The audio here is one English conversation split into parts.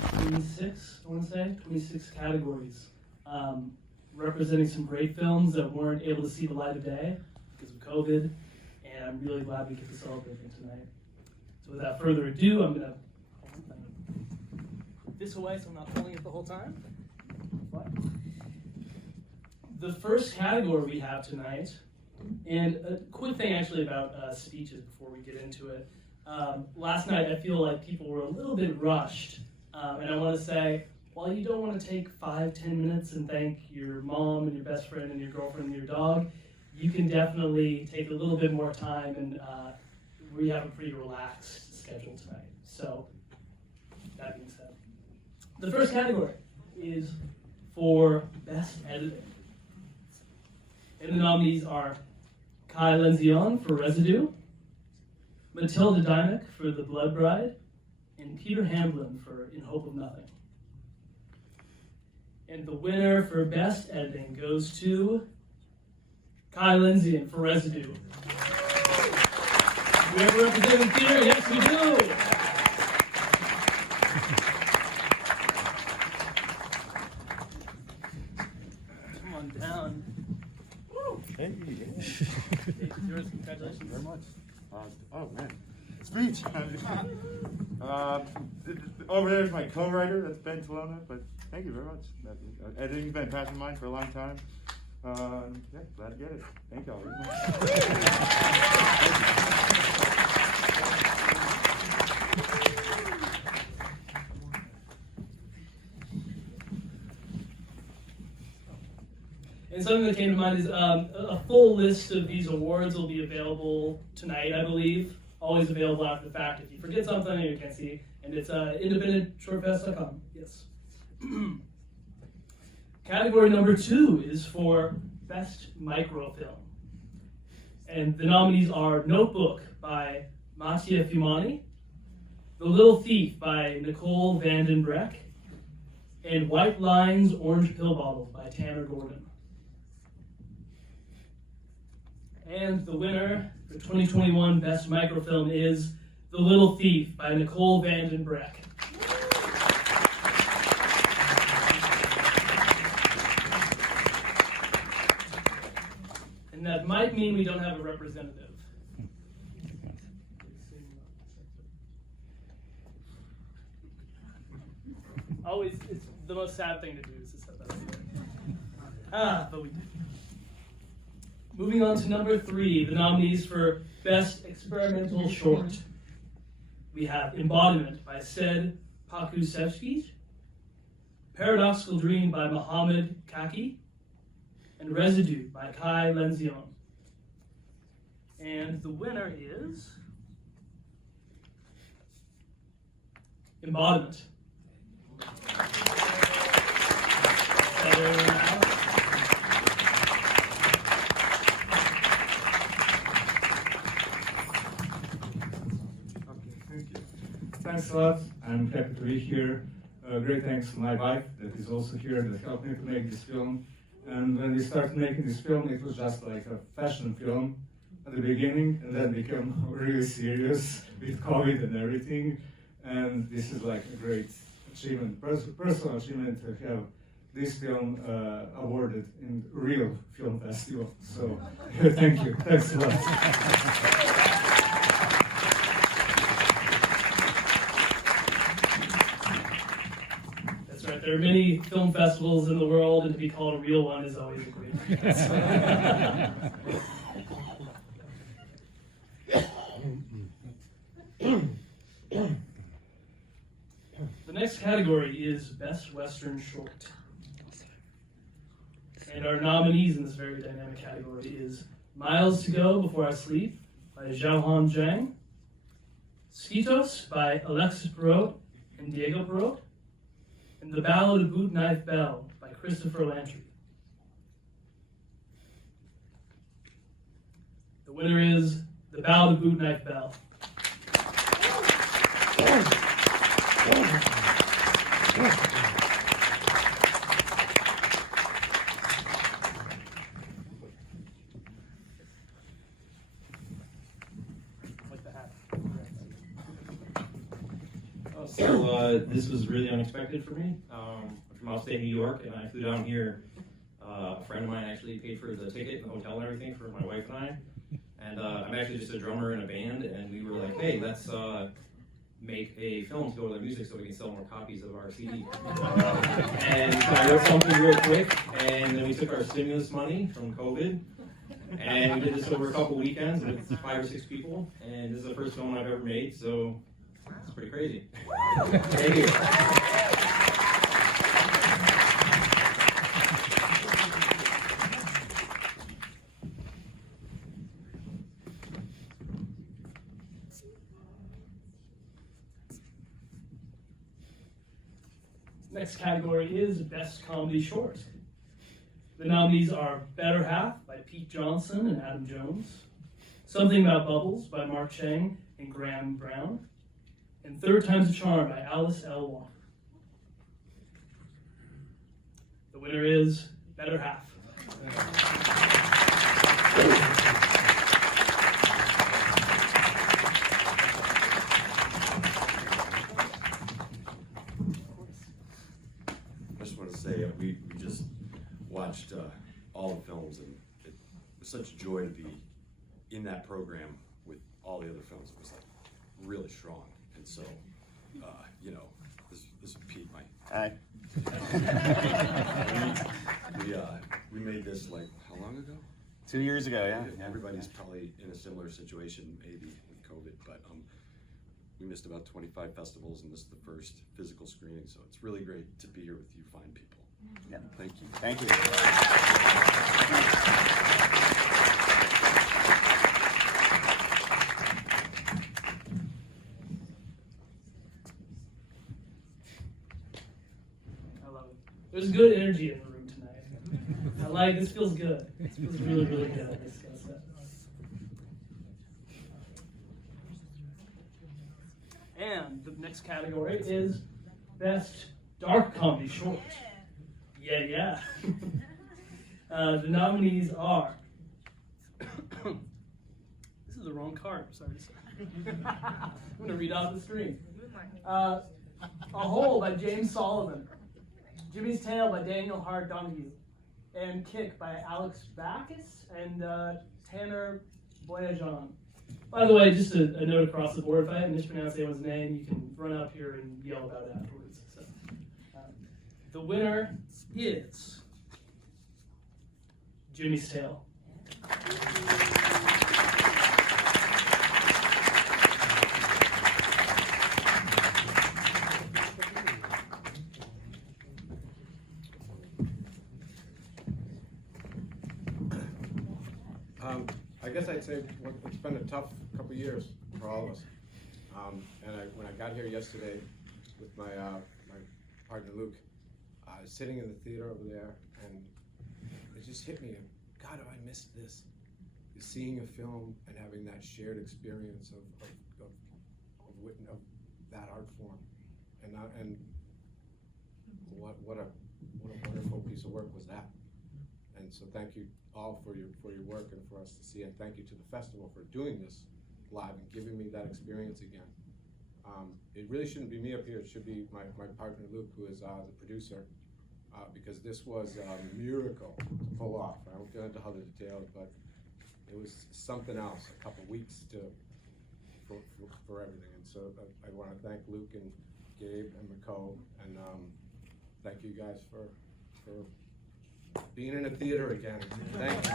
26, I want to say, 26 categories, representing some great films that weren't able to see the light of day because of COVID, and I'm really glad we get to celebrate them tonight. So without further ado, I'm going to put this away so I'm not holding it the whole time. The first category we have tonight, and a quick thing actually about speeches before we get into it. Last night I feel like people were a little bit rushed, and I want to say, while you don't want to take 5-10 minutes and thank your mom and your best friend and your girlfriend and your dog, you can definitely take a little bit more time, and we have a pretty relaxed schedule tonight. So, that being said, the first category is for Best Editing. And the nominees are Kai Lenzion for Residue, Matilda Dymock for The Blood Bride, and Peter Hamblin for In Hope of Nothing. And the winner for Best Editing goes to Kai Lenzion for Residue. Do we have a representative theater? Yes, we do! Come on down. Thank you. Yours, congratulations. Thank you very much. Oh man, speech. Over there is my co-writer. That's Ben Tolona. But thank you very much. Editing's been a passion of mine for a long time. Yeah, glad to get it. Thank y'all. And something that came to mind is a full list of these awards will be available tonight, I believe. Always available after the fact if you forget something and you can't see. And it's independentshortfest.com. Yes. Category number 2 is for Best Microfilm. And the nominees are Notebook by Mattia Fumani, The Little Thief by Nicole Vanden Breck, and White Lines, Orange Pill Bottles by Tanner Gordon. And the winner for 2021 Best Microfilm is The Little Thief by Nicole Vanden Breck. And that might mean we don't have a representative. Always, it's the most sad thing to do is to set that up. But we did. Moving on to number 3, the nominees for Best Experimental Short. We have Embodiment by Sed Pakusevsky, Paradoxical Dream by Mohammed Kaki, and Residue by Kai Lenzion. And the winner is Embodiment. Thanks a lot. I'm happy to be here. Great thanks to my wife that is also here that helped me to make this film. And when we started making this film, it was just like a fashion film at the beginning, and then became really serious with COVID and everything. And this is like a great achievement, personal achievement to have this film awarded in real film festival. So thank you. Thanks a lot. There are many film festivals in the world, and to be called a real one is always a great The next category is Best Western Short. And our nominees in this very dynamic category is Miles to Go Before I Sleep by Xiaohan Zhang, Skitos by Alexis Perot and Diego Perot, and The Ballad of Boot Knife Bell by Christopher Lantry. The winner is The Ballad of Boot Knife Bell. Like the hat. Oh, sorry. So this was really unexpected for me. I'm from upstate New York, and I flew down here. A friend of mine actually paid for the ticket and the hotel and everything for my wife and I. And I'm actually just a drummer in a band, and we were like, hey, let's make a film to go with our music so we can sell more copies of our CD. And so I wrote something real quick, and then we took our stimulus money from COVID, and we did this over a couple weekends with 5 or 6 people, and this is the first film I've ever made, so it's pretty crazy. Thank you. Next category is Best Comedy Short. The nominees are Better Half by Pete Johnson and Adam Jones, Something About Bubbles by Mark Chang and Graham Brown, and Third Time's a Charm by Alice L. Walker. The winner is Better Half. I just want to say we just watched all the films, and it was such a joy to be in that program with all the other films. It was like really strong, and so this would Pete, my Hi. we made this like how long ago? 2 years ago, yeah. Everybody's probably in a similar situation, maybe with COVID, but we missed about 25 festivals, and this is the first physical screening, so it's really great to be here with you fine people. Yeah. Thank you. Thank you. I love it. There's good energy in the room tonight. I like this. Feels good. This feels really, really good. And the next category is Best Dark Comedy Short. Yeah. The nominees are. This is the wrong card. Sorry to say. I'm going to read off the screen. A Hole by James Solomon, Jimmy's Tale by Daniel Hart Donahue, and Kick by Alex Backus and Tanner Boyajan. By the way, just a note across the board, if I mispronounce anyone's name, you can run up here and yell about it afterwards. So, the winner is Jimmy's Tale. I guess I'd say it's been a tough couple years for all of us. When I got here yesterday with my partner Luke, I was sitting in the theater over there, and it just hit me. God, have I missed this? Seeing a film and having that shared experience of that art form, and what a wonderful piece of work was that. And so thank you all for your work and for us to see, and thank you to the festival for doing this live and giving me that experience again. It really shouldn't be me up here, it should be my partner Luke, who is the producer, because this was a miracle to pull off. I won't get into all the details, but it was something else, a couple weeks for everything. And so I want to thank Luke and Gabe and McCall, and thank you guys for being in a theater again. Thank you.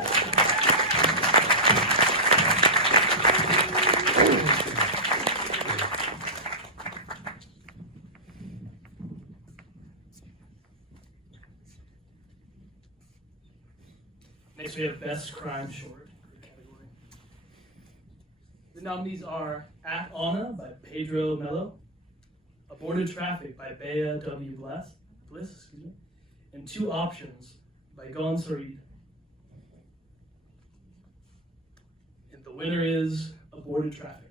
Next we have Best Crime Short category. The nominees are At Anna by Pedro Mello, Aborted Traffic by Bea W. Bliss, and Two Options by Gon Sarid. And the winner is Aborted Traffic.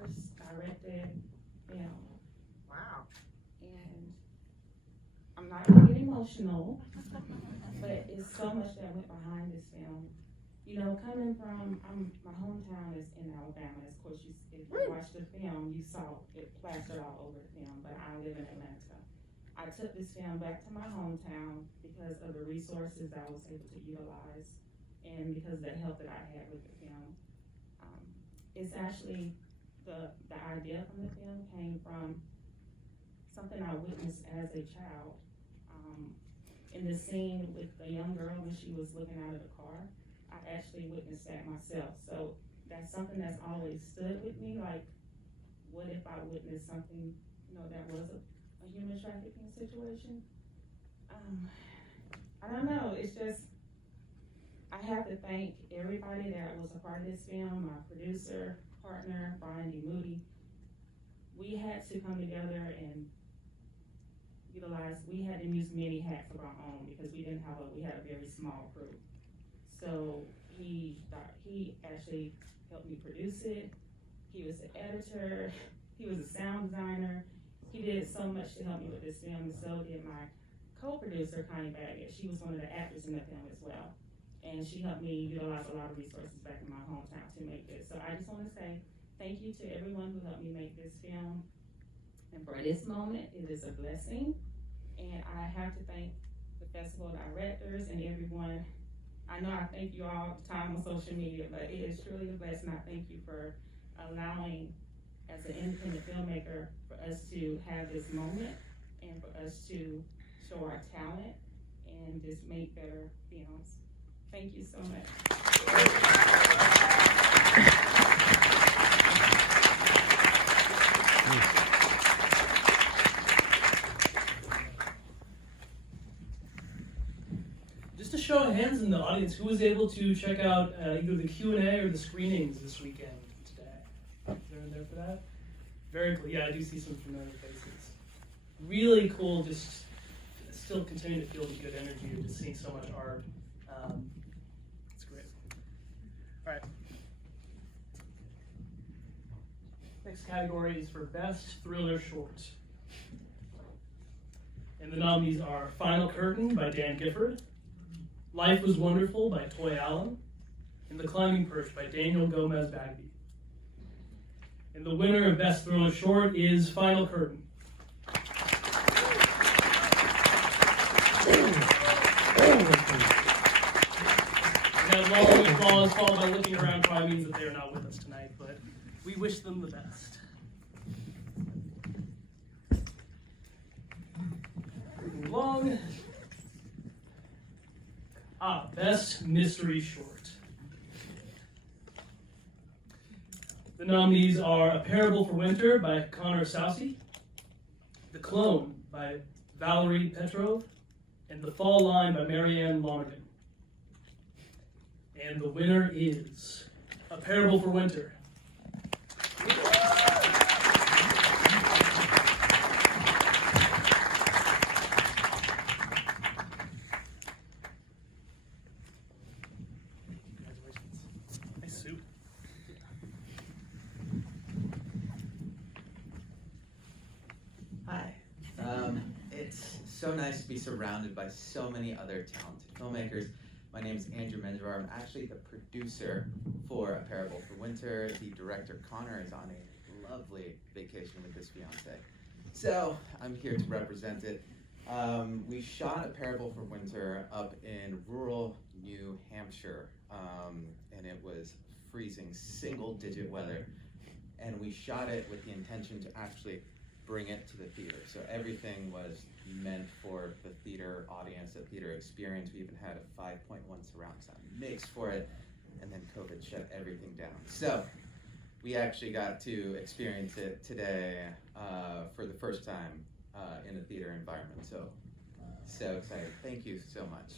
first directed film. Wow. And I'm not gonna get emotional, but it's so much that went behind this film. You know, coming from, my hometown is in Alabama. Of course, if you watch the film, you saw it plastered all over the film, but I live in Atlanta. I took this film back to my hometown because of the resources I was able to utilize and because of the help that I had with the film. It's actually, the idea from the film came from something I witnessed as a child. In the scene with the young girl when she was looking out of the car, I actually witnessed that myself. So that's something that's always stood with me, like, what if I witnessed something, you know, that was a human trafficking situation? I don't know, it's just, I have to thank everybody that was a part of this film, my producer, partner, Brian D. Moody. We had to come together and utilize, we had to use many hats of our own because we had a very small crew. So he actually helped me produce it. He was the editor, he was a sound designer. He did so much to help me with this film, and so did my co-producer, Connie Baggett. She was one of the actors in the film as well. And she helped me utilize a lot of resources back in my hometown to make this. So I just want to say thank you to everyone who helped me make this film. And for this moment, it is a blessing. And I have to thank the festival directors and everyone. I know I thank you all the time on social media, but it is truly a blessing. I thank you for allowing, as an independent filmmaker, for us to have this moment and for us to show our talent and just make better films. Thank you so much. Just a show of hands in the audience, who was able to check out either the Q&A or the screenings this weekend today? Is everyone there for that? Very cool. Yeah, I do see some familiar faces. Really cool, just still continuing to feel the good energy of just seeing so much art. It's great. All right. Next category is for Best Thriller Short. And the nominees are Final Curtain by Dan Gifford, Life Was Wonderful by Toy Allen, and The Climbing Perch by Daniel Gomez Bagby. And the winner of Best Thriller Short is Final Curtain. And that long applause followed by looking around probably means that they are not with us tonight, but we wish them the best. Moving along. Best Mystery Short. The nominees are A Parable for Winter by Connor Sousey, The Clone by Valerie Petrov, and The Fall Line by Marianne Lonergan. And the winner is A Parable for Winter. Nice suit. Hi. It's so nice to be surrounded by so many other talented filmmakers. My name is Andrew Menjivar. I'm actually the producer for A Parable for Winter. The director, Connor, is on a lovely vacation with his fiance. So I'm here to represent it. We shot A Parable for Winter up in rural New Hampshire, and it was freezing single-digit weather. And we shot it with the intention to actually bring it to the theater. So everything was meant for the theater audience, the theater experience. We even had a 5.1 surround sound mix for it, and then COVID shut everything down. So we actually got to experience it today for the first time in a theater environment. So excited. Thank you so much.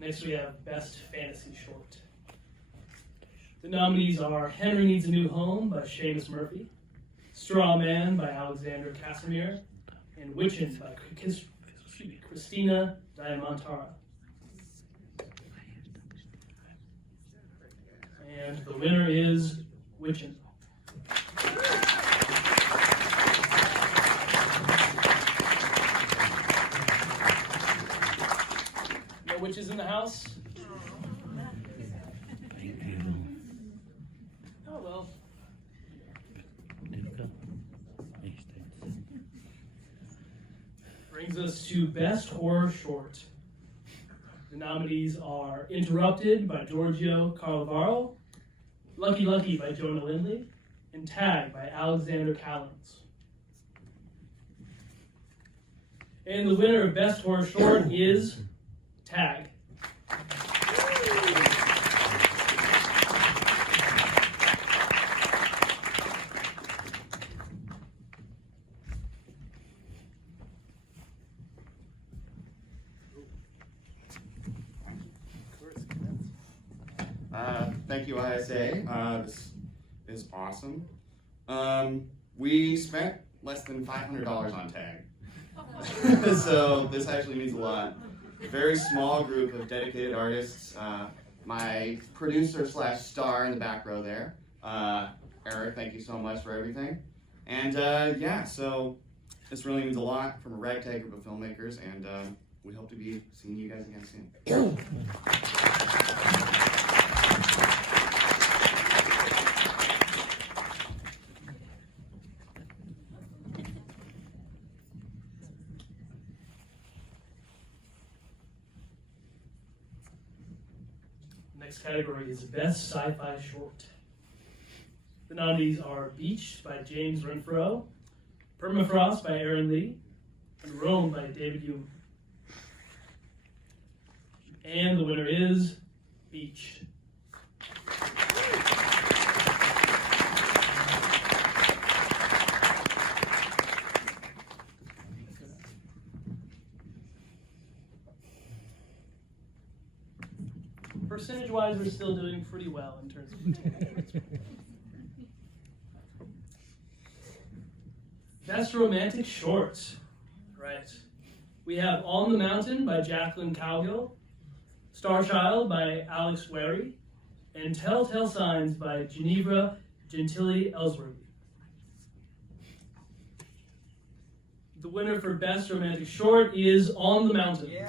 Next we have Best Fantasy Short. The nominees are Henry Needs a New Home by Seamus Murphy, Straw Man by Alexander Casimir, and Witchin by Christina Diamantara. And the winner is Witchin. No witches in the house? Oh well. Brings us to Best Horror Short. The nominees are Interrupted by Giorgio Carlavaro, Lucky Lucky by Jonah Lindley, and Tag by Alexander Callens. And the winner of Best Horror Short is Tag. Thank you, ISA. This is awesome. We spent less than $500 on Tag. So this actually means a lot. Very small group of dedicated artists. My producer / star in the back row there, Eric, thank you so much for everything. And yeah, so this really means a lot from a ragtag group of filmmakers, and we hope to be seeing you guys again soon. Next category is Best Sci-Fi Short. The nominees are Beach by James Renfro, Permafrost by Aaron Lee, and Rome by David Hume. And the winner is Beach. Percentage-wise, we're still doing pretty well in terms of Best Romantic Short. Right. We have On the Mountain by Jacqueline Cowgill, Starchild by Alex Wary, and Telltale Signs by Ginevra Gentili Ellsworthy. The winner for Best Romantic Short is On the Mountain. Yeah.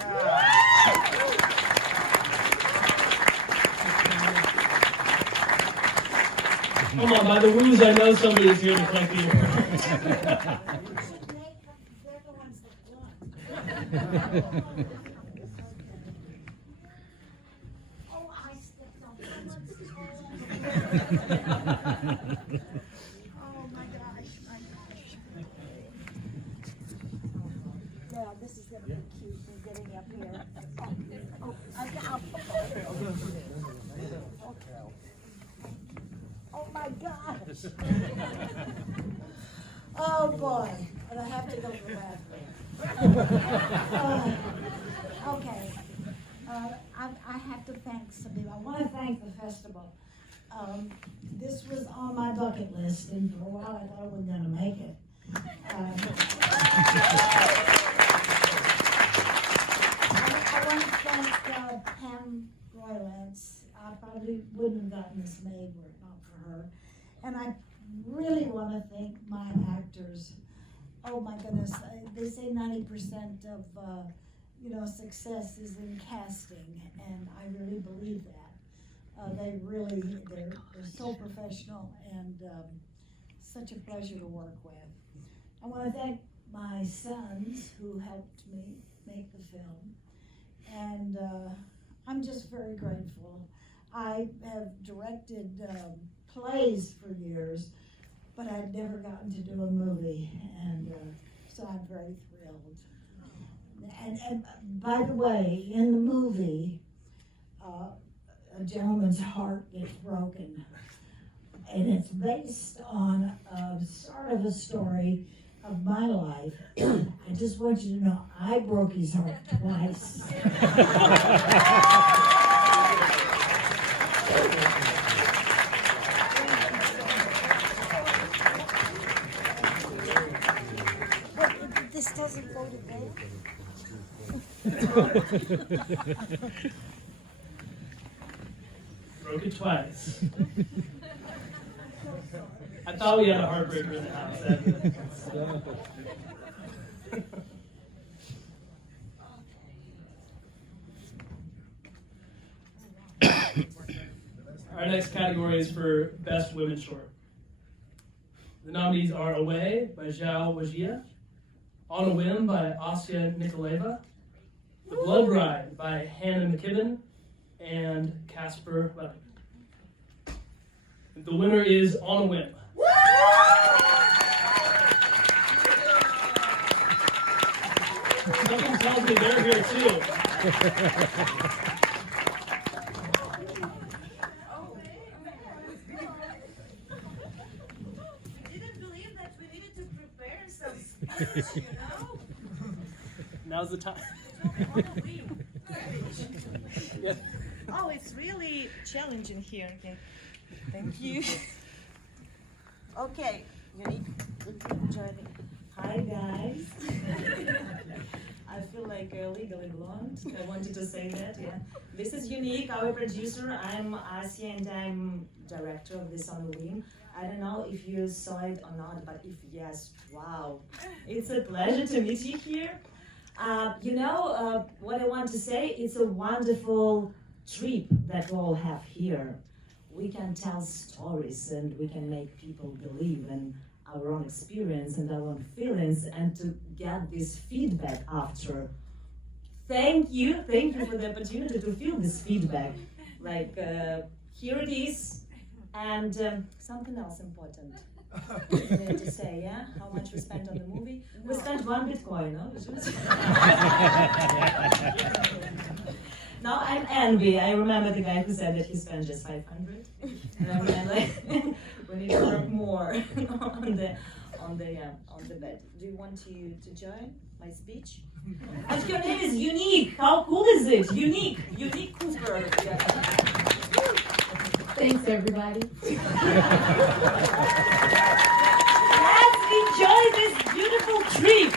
Come on, by the woos, I know somebody is here to collect the award. Oh, I stepped on someone's Oh my gosh, my gosh. Yeah, this is gonna be cute, we're getting up here. Oh my gosh. Oh boy, but I have to go to the bathroom. Okay. I have to thank some people. I want to thank the festival. This was on my bucket list, and for a while I thought I wasn't going to make it. I want to thank Pam Roylance. I probably wouldn't have gotten this made were it not for her. And I really want to thank my actors. Oh my goodness, they say 90% of success is in casting, and I really believe that. They're so professional and such a pleasure to work with. I want to thank my sons who helped me make the film, and I'm just very grateful. I have directed plays for years, but I'd never gotten to do a movie, and so I'm very thrilled. And by the way, in the movie, a gentleman's heart gets broken, and it's based on sort of a story of my life. I just want you to know, I broke his heart twice. Broke it twice. I thought we had a heartbreaker in the house. Our next category is for Best Women's Short. The nominees are Away by Zhao Wajia, On a Whim by Asya Nikolaeva, The Blood Bride by Hannah McKibben, and Casper Levin. The winner is On a Whim. Something tells me they're here too. Didn't believe that we needed to prepare some speech, you know? Now's the time. Yeah. Oh, it's really challenging here. Okay. Thank you. Okay, Unique. Joining. Hi guys. I feel like legally blonde. I wanted to say that. Yeah. This is Unique, our producer. I'm Asia and I'm director of this on the Whim. I don't know if you saw it or not, but if yes, wow. It's a pleasure to meet you here. What I want to say, it's a wonderful trip that we all have here. We can tell stories and we can make people believe in our own experience and our own feelings, and to get this feedback after. Thank you for the opportunity to feel this feedback. Like, here it is, and something else important. I need to say, yeah? How much we spent on the movie? We spent 1 Bitcoin, no? No, I'm envy. I remember the guy who said that he spent just 500. And I'm like, we need to work more on the bed. Do you want to join my speech? And your name is Unique. How cool is it? Unique Cooper. Yeah. Thanks, everybody. Let's enjoy this beautiful trip.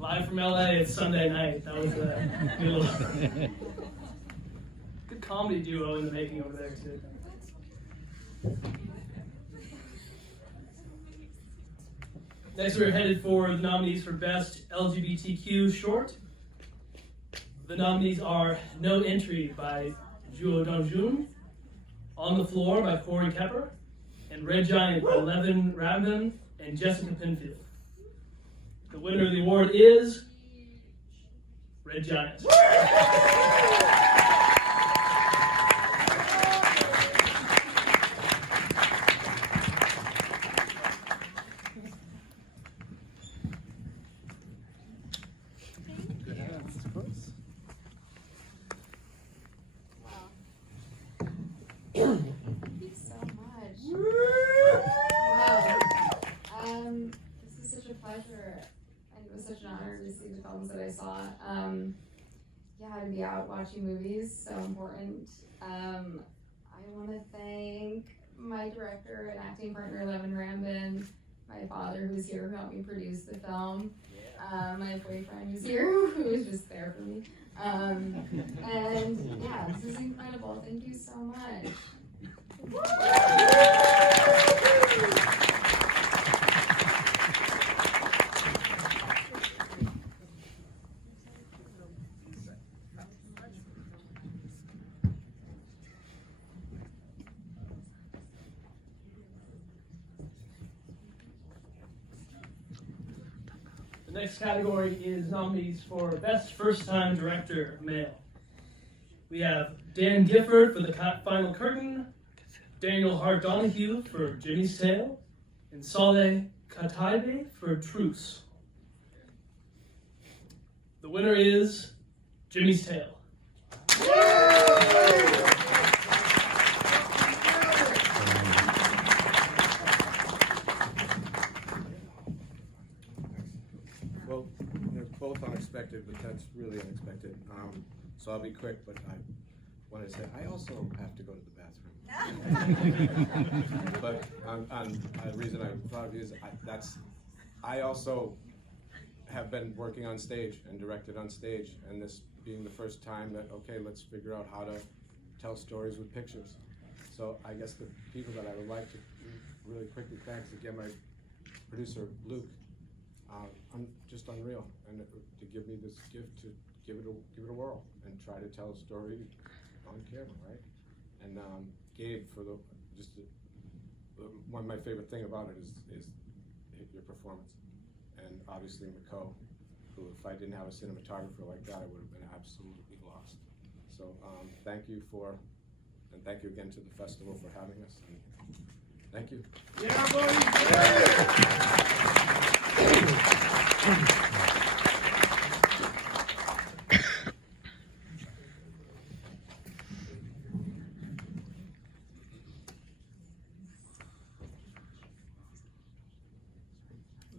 Live from LA, it's Sunday night. That was a good comedy duo in the making over there, too. Next, we're headed for the nominees for Best LGBTQ Short. The nominees are No Entry by Zhuo Dongjun, On the Floor by Corey Kepper, and Red Giant by Levin Ramban and Jessica Pinfield. The winner of the award is Red Giant. Thank you so much. Wow. This is such a pleasure, and it was such an honor to see the films that I saw. To be out watching movies, so important. I want to thank my director and acting partner, Levin Ramban, my father, who's here, who helped me produce the film, my boyfriend, who's here, who was just there for me. And yeah, this is incredible. Thank you so much. The next category is nominees for Best First Time Director Male. We have Dan Gifford for The Final Curtain, Daniel Hart Donahue for Jimmy's Tale, and Saleh Khataibe for Truce. The winner is Jimmy's Tale. Well, they're both unexpected, but that's really unexpected. So I'll be quick, but wanted to say, I also have to go to the bathroom. But the reason I thought of you is I also have been working on stage and directed on stage, and this being the first time that, okay, let's figure out how to tell stories with pictures. So I guess the people that I would like to really quickly thank, again, my producer, Luke, I'm just unreal, and to give me this gift to give it a whirl and try to tell a story on camera, right? And Gabe, for one of my favorite thing about it is your performance, and obviously Mako, who, if I didn't have a cinematographer like that, I would have been absolutely lost. So thank you again to the festival for having us, and thank you. Yeah, buddy!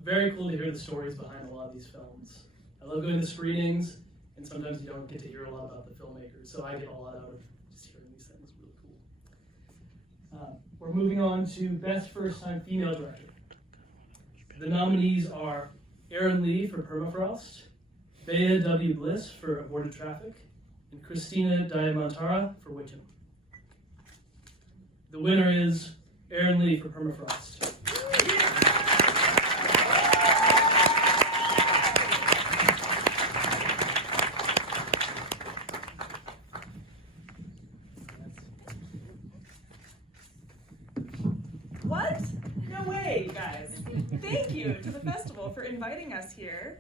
Very cool to hear the stories behind a lot of these films. I love going to screenings, and sometimes you don't get to hear a lot about the filmmakers, so I get a lot out of just hearing these things. Really cool. We're moving on to Best First Time Female Director. The nominees are Erin Lee for Permafrost, Bea W. Bliss for Aborted Traffic, and Christina Diamantara for Wickham. The winner is Erin Lee for Permafrost. What? No way, you guys. Thank you to the festival for inviting us here.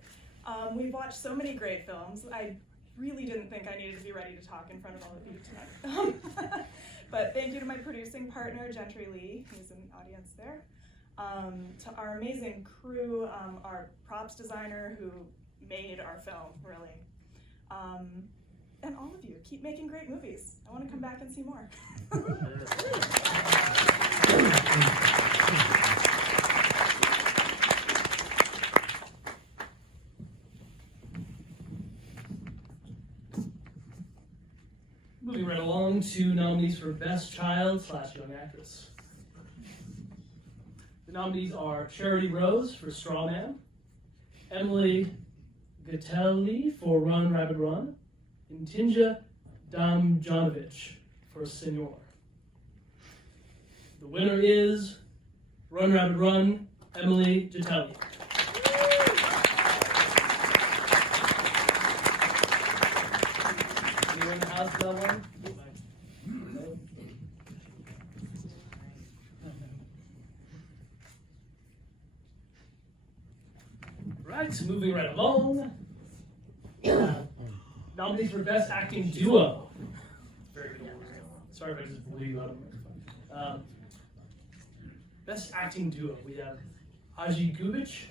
We've watched so many great films. I really didn't think I needed to be ready to talk in front of all of you tonight. But thank you to my producing partner, Gentry Lee, who's in the audience there. To our amazing crew, our props designer who made our film, really. And all of you, keep making great movies. I want to come back and see more. Moving right along to nominees for Best Child / Young Actress. The nominees are Charity Rose for Strawman, Emily Gatelli for Run Rabbit Run, and Tinja Damjanovic for Senor. The winner is Run Rabbit Run, Emily Gatelli. Anyone in the house for that one? Right, moving right along. Nominees for Best Acting Duo. Very good. Sorry if I just blew you out of the microphone. Best Acting Duo. We have Haji Gubic,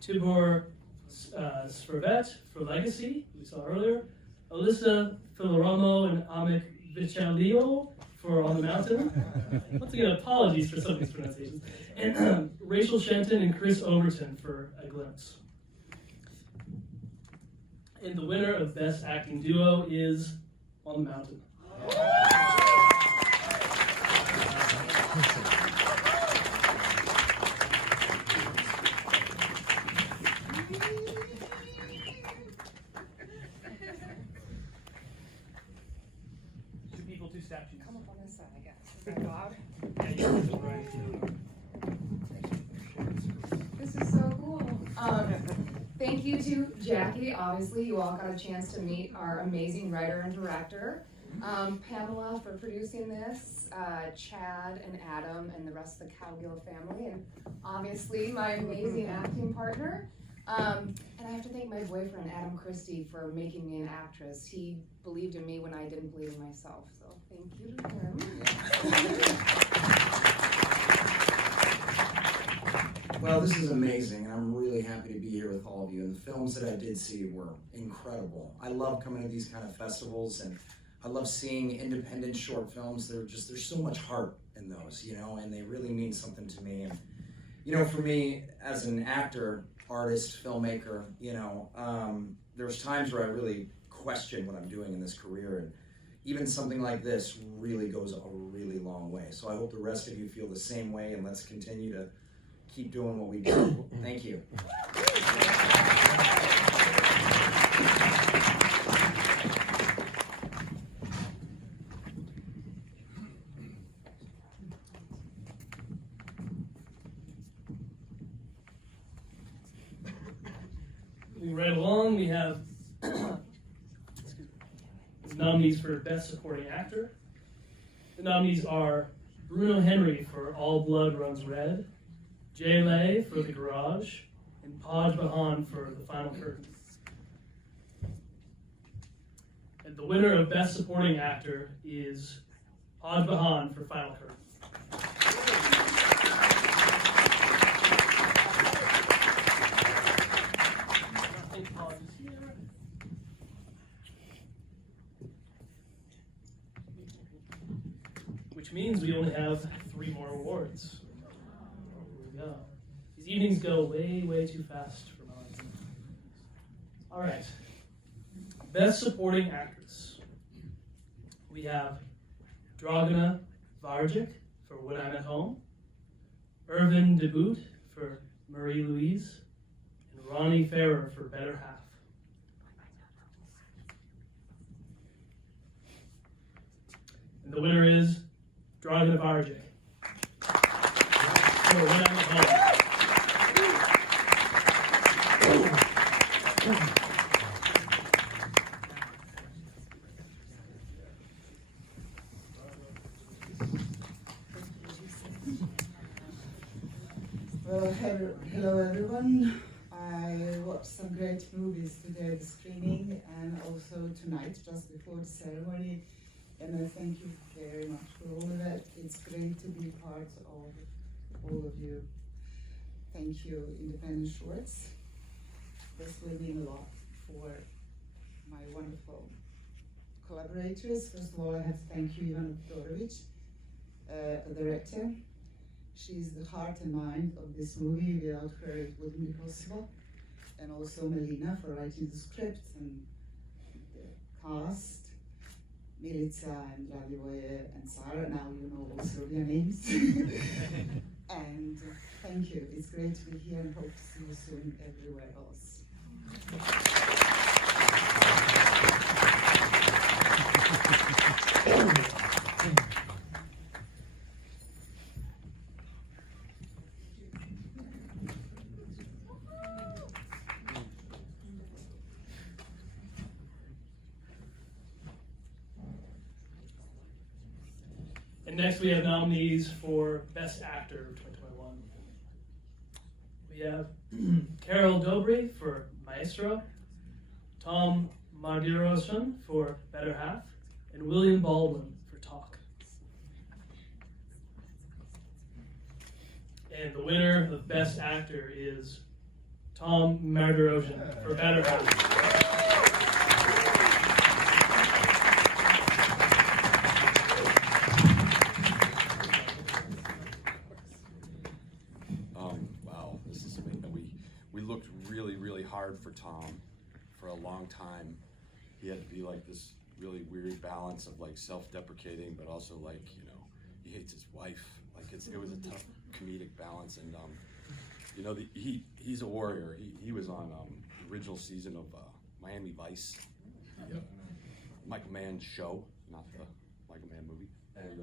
Tibor Svervet for Legacy, we saw earlier, Alyssa Filoramo and Amit Vichalio for On the Mountain. Once again, apologies for some of these pronunciations. And Rachel Shenton and Chris Overton for A Glimpse. And the winner of Best Acting Duo is On the Mountain. Two people, two statues. Come up on this side, I guess. Is that loud? This is so cool. Thank you to Jackie. Obviously, you all got a chance to meet our amazing writer and director. Pamela for producing this, Chad and Adam and the rest of the Cowgill family, and obviously my amazing acting partner. And I have to thank my boyfriend, Adam Christie, for making me an actress. He believed in me when I didn't believe in myself, so thank you to him. Well, this is amazing, and I'm really happy to be here with all of you. And the films that I did see were incredible. I love coming to these kind of festivals, and I love seeing independent short films. There's so much heart in those, you know, and they really mean something to me. And, you know, for me, as an actor, artist, filmmaker, you know, there's times where I really question what I'm doing in this career. And, even something like this really goes a really long way. So I hope the rest of you feel the same way, and let's continue to keep doing what we do. Thank you. Moving right along, we have nominees for Best Supporting Actor. The nominees are Bruno Henry for All Blood Runs Red, Jay Lay for The Garage, and Podge Bahan for The Final Curtain. And the winner of Best Supporting Actor is Podge Bahan for Final Curtain. Which means we only have 3 more awards. Here we go. These evenings go way, way too fast for mine. All right. Best Supporting Actress. We have Dragana Varjic for When I'm at Home, Irvin DeBoot for Marie Louise, and Ronnie Farrer for Better Half. And the winner is Dragana Varjic for When I'm at Home. Well, hello everyone. I watched some great movies today at the screening and also tonight just before the ceremony, and I thank you very much for all of it. It's great to be part of all of you. Thank you, Independent Shorts. This will mean a lot for my wonderful collaborators. First of all, I have to thank you, Ivana Todorovic, the director. She's the heart and mind of this movie. Without her, it wouldn't be possible. And also Melina for writing the script and the cast, Milica and Raleigh and Sarah. Now you know also their names. And thank you. It's great to be here and hope to see you soon everywhere else. And next we have nominees for Best Actor of 2021. We have Carol Dobry for Maestro, Tom Mardirosyan for Better Half, and William Baldwin for Talk. And the winner of Best Actor is Tom Mardirosyan for Better Half. Wow, this is amazing. We looked really hard for Tom for a long time. He had to be like this really weird balance of like self-deprecating, but also like, you know, he hates his wife. Like it was a tough comedic balance, and you know, he's a warrior. He was on the original season of Miami Vice, Michael Mann's show, not the Michael Mann movie, and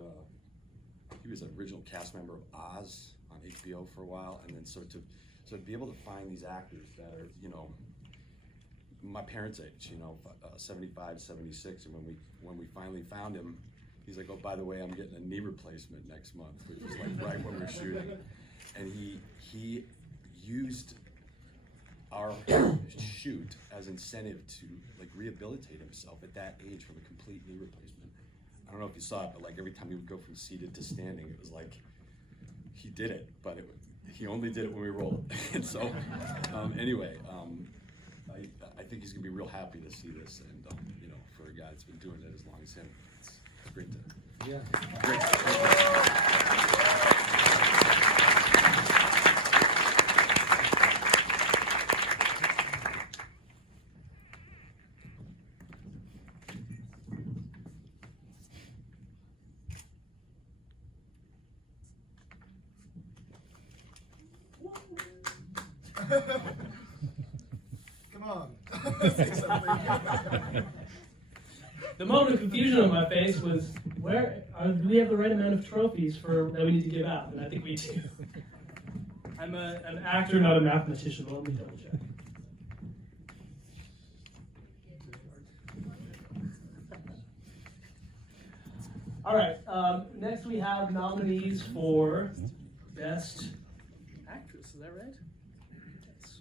he was an original cast member of Oz on HBO for a while, and then so to be able to find these actors that are, you know, my parents' age, you know, 75, 76, and when we finally found him, he's like, oh, by the way, I'm getting a knee replacement next month, which was like right when we were shooting, and he used our shoot as incentive to like rehabilitate himself at that age from a complete knee replacement. I don't know if you saw it, but like every time he would go from seated to standing, it was like he did it, but he only did it when we rolled. And so, anyway, I think he's gonna be real happy to see this, and you know, for a guy that's been doing it as long as him, it's great to. Yeah. Great. Come on. Say something. The moment of confusion on my face was, do we have the right amount of trophies that we need to give out? And I think we do. I'm an actor, not a mathematician, but let me double check. All right, next we have nominees for Best Actress, is that right? Yes.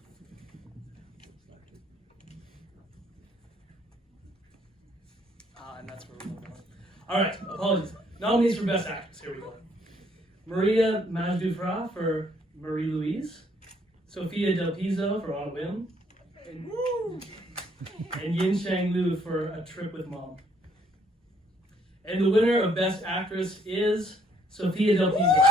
And that's where we're going. All right, apologies. Nominees for Best Actress, here we go. Maria Majdufra for Marie Louise, Sophia Del Piso for On a Whim, and Yin Shang Lu for A Trip with Mom. And the winner of Best Actress is Sophia Del Piso.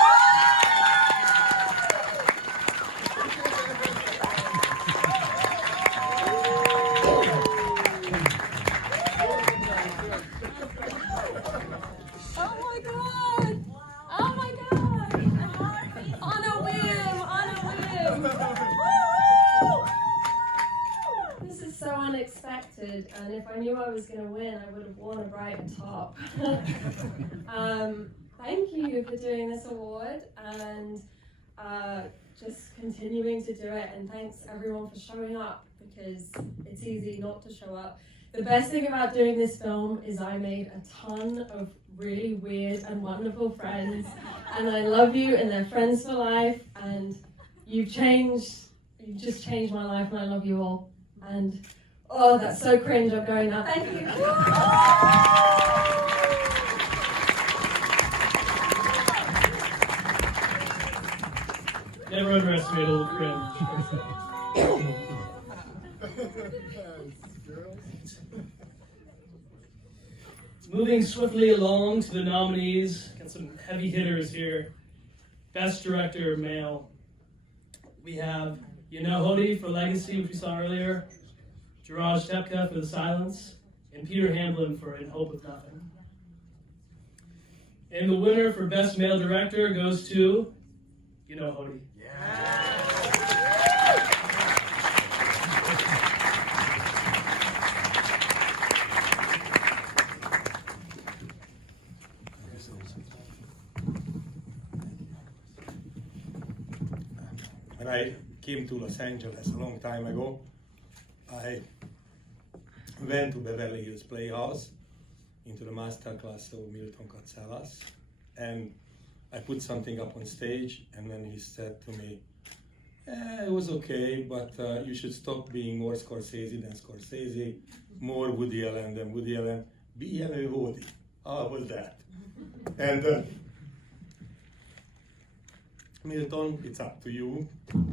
Unexpected, and if I knew I was going to win, I would have worn a bright top. Thank you for doing this award and just continuing to do it, and thanks everyone for showing up, because it's easy not to show up. The best thing about doing this film is I made a ton of really weird and wonderful friends, and I love you, and they're friends for life, and you've just changed my life, and I love you all. And oh, that's so cringe, I'm going now. Thank you. Never underestimate a little cringe. Moving swiftly along to the nominees, got some heavy hitters here. Best Director, Male. We have Hody for Legacy, which we saw earlier, Jiraj Tepka for The Silence, and Peter Hamblin for In Hope of Nothing. And the winner for Best Male Director goes to Hody. When I came to Los Angeles a long time ago, I went to Beverly Hills Playhouse into the master class of Milton Katselas, and I put something up on stage, and then he said to me, it was okay, but you should stop being more Scorsese than Scorsese, more Woody Allen than Woody Allen, be a Woody. How was that? And Milton, it's up to you,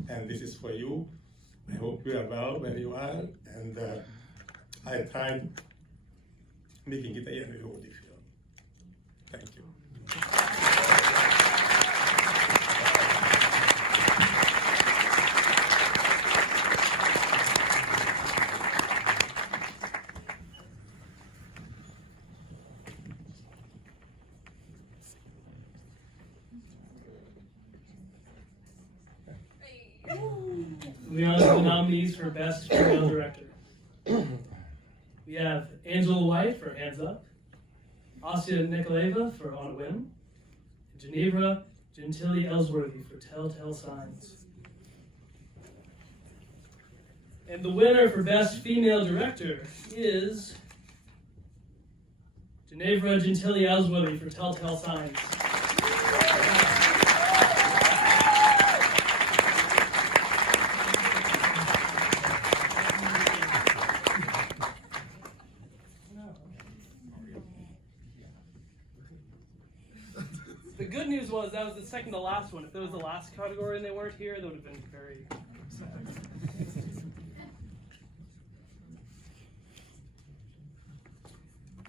and this is for you. I hope you are well where you are, and I tried making it a Jenny Woody film. Thank you. Moving on to the nominees for Best Female Director. We have Angela White for Hands Up, Asya Nikolaeva for On a Whim, and Ginevra Gentili Ellsworthy for Telltale Signs. And the winner for Best Female Director is Ginevra Gentili Ellsworthy for Telltale Signs. The good news was that was the second to last one. If there was the last category and they weren't here, that would have been very sad.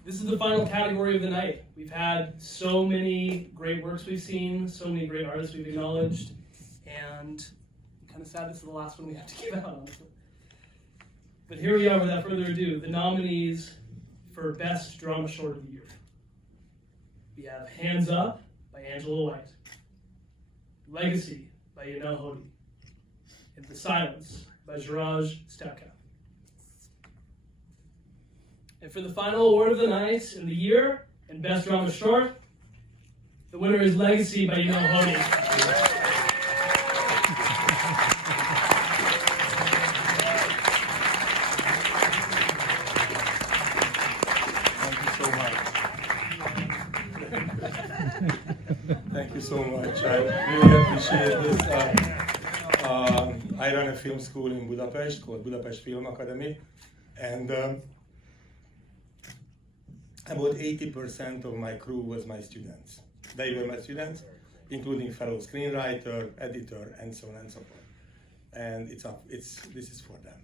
This is the final category of the night. We've had so many great works we've seen, so many great artists we've acknowledged, and I'm kind of sad this is the last one we have to give out, honestly. But here we are, without further ado, the nominees for Best Drama Short of the Year. We have Hands Up by Angela White, Legacy by Hody, and The Silence by Jiraj Stepka. And for the final award of the night in the year and Best Drama Short, the winner is Legacy by Yunel Hodi. Thank you so much. I really appreciate this. I run a film school in Budapest called Budapest Film Academy, and about 80% of my crew was my students. They were my students, including fellow screenwriter, editor, and so on and so forth. And this is for them.